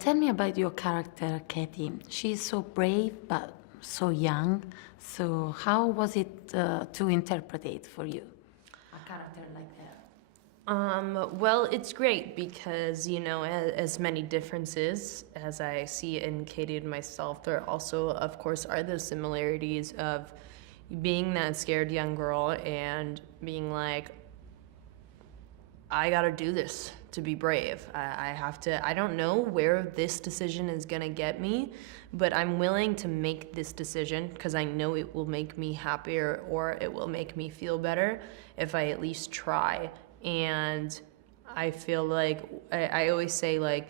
Tell me about your character, Katie. She's so brave but so young. So how was it to interpret it for you? A character like that. Well, it's great because, as many differences as I see in Katie and myself, there also, of course, are those similarities of being that scared young girl and being like, I gotta do this to be brave. I have to, I don't know where this decision is gonna get me, but I'm willing to make this decision because I know it will make me happier or it will make me feel better if I at least try. And I feel like, I always say, like,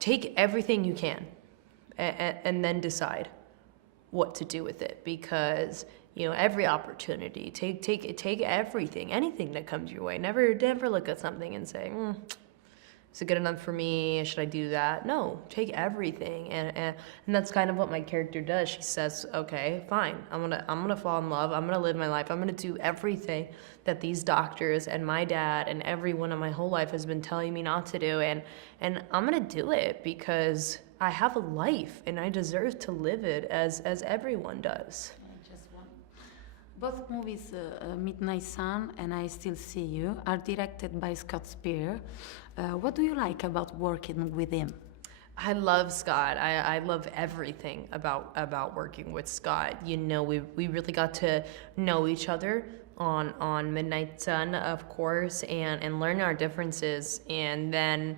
take everything you can and then decide what to do with it, because every opportunity, take everything, anything that comes your way. Never look at something and say, is it good enough for me? Should I do that? No, take everything, and that's kind of what my character does. She says, okay, fine, I'm gonna fall in love, I'm gonna live my life, I'm gonna do everything that these doctors and my dad and everyone in my whole life has been telling me not to do, and I'm gonna do it because I have a life and I deserve to live it as everyone does. Just one. Both movies, Midnight Sun and I Still See You, are directed by Scott Spear. What do you like about working with him? I love Scott. I love everything about working with Scott. We really got to know each other on Midnight Sun, of course, and learn our differences. And then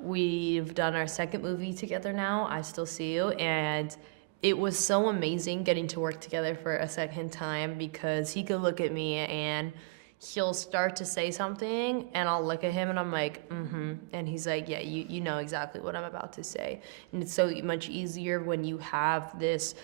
we've done our second movie together now, I Still See You, and it was so amazing getting to work together for a second time, because he could look at me and he'll start to say something and I'll look at him and I'm like, and he's like, yeah, you know exactly what I'm about to say. And it's so much easier when you have this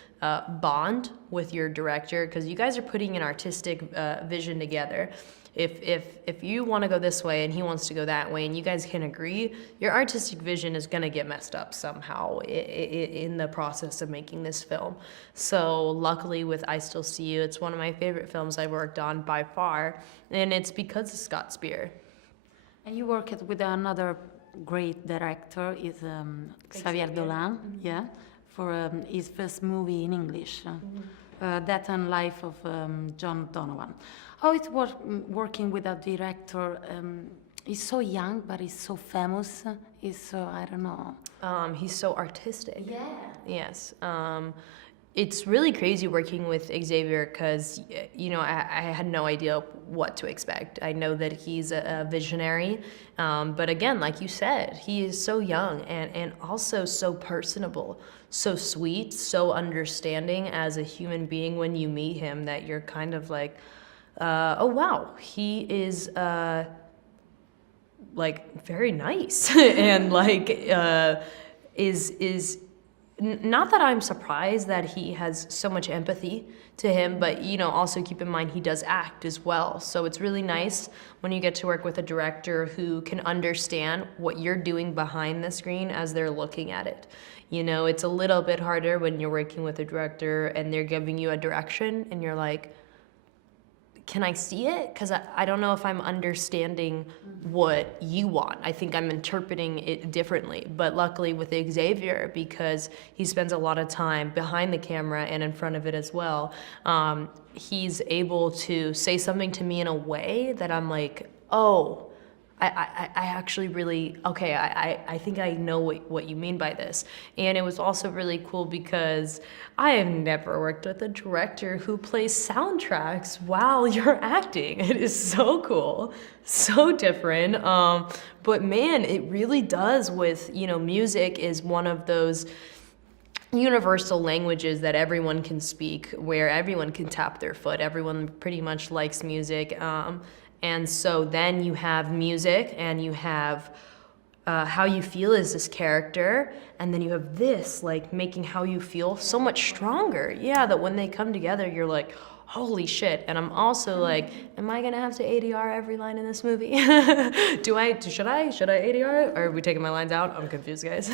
bond with your director, because you guys are putting an artistic vision together. If you want to go this way and he wants to go that way and you guys can agree, your artistic vision is going to get messed up somehow in the process of making this film. So luckily with I Still See You, it's one of my favorite films I've worked on by far, and it's because of Scott Spear. And you worked with another great director, is Xavier Dolan, yeah, for his first movie in English, Death and Life of John Donovan. How it was working with a director? He's so young, but he's so famous. He's so, I don't know. He's so artistic. Yeah. Yes. It's really crazy working with Xavier because, I had no idea what to expect. I know that he's a visionary, but again, like you said, he is so young and also so personable, so sweet, so understanding as a human being when you meet him, that you're kind of like, oh wow, he is like very nice and like is not that I'm surprised that he has so much empathy to him, but also keep in mind he does act as well. So it's really nice when you get to work with a director who can understand what you're doing behind the screen as they're looking at it. It's a little bit harder when you're working with a director and they're giving you a direction and you're like, can I see it? Because I don't know if I'm understanding what you want. I think I'm interpreting it differently. But luckily with Xavier, because he spends a lot of time behind the camera and in front of it as well, he's able to say something to me in a way that I'm like, oh, I actually really, okay, I think I know what you mean by this. And it was also really cool because I have never worked with a director who plays soundtracks while you're acting. It is so cool, so different. But man, it really does with, music is one of those universal languages that everyone can speak, where everyone can tap their foot. Everyone pretty much likes music. And so then you have music and you have how you feel as this character, and then you have this, like, making how you feel so much stronger. Yeah, that when they come together, you're like, holy shit. And I'm also like, am I gonna have to ADR every line in this movie? Should I ADR it? Or are we taking my lines out? I'm confused, guys.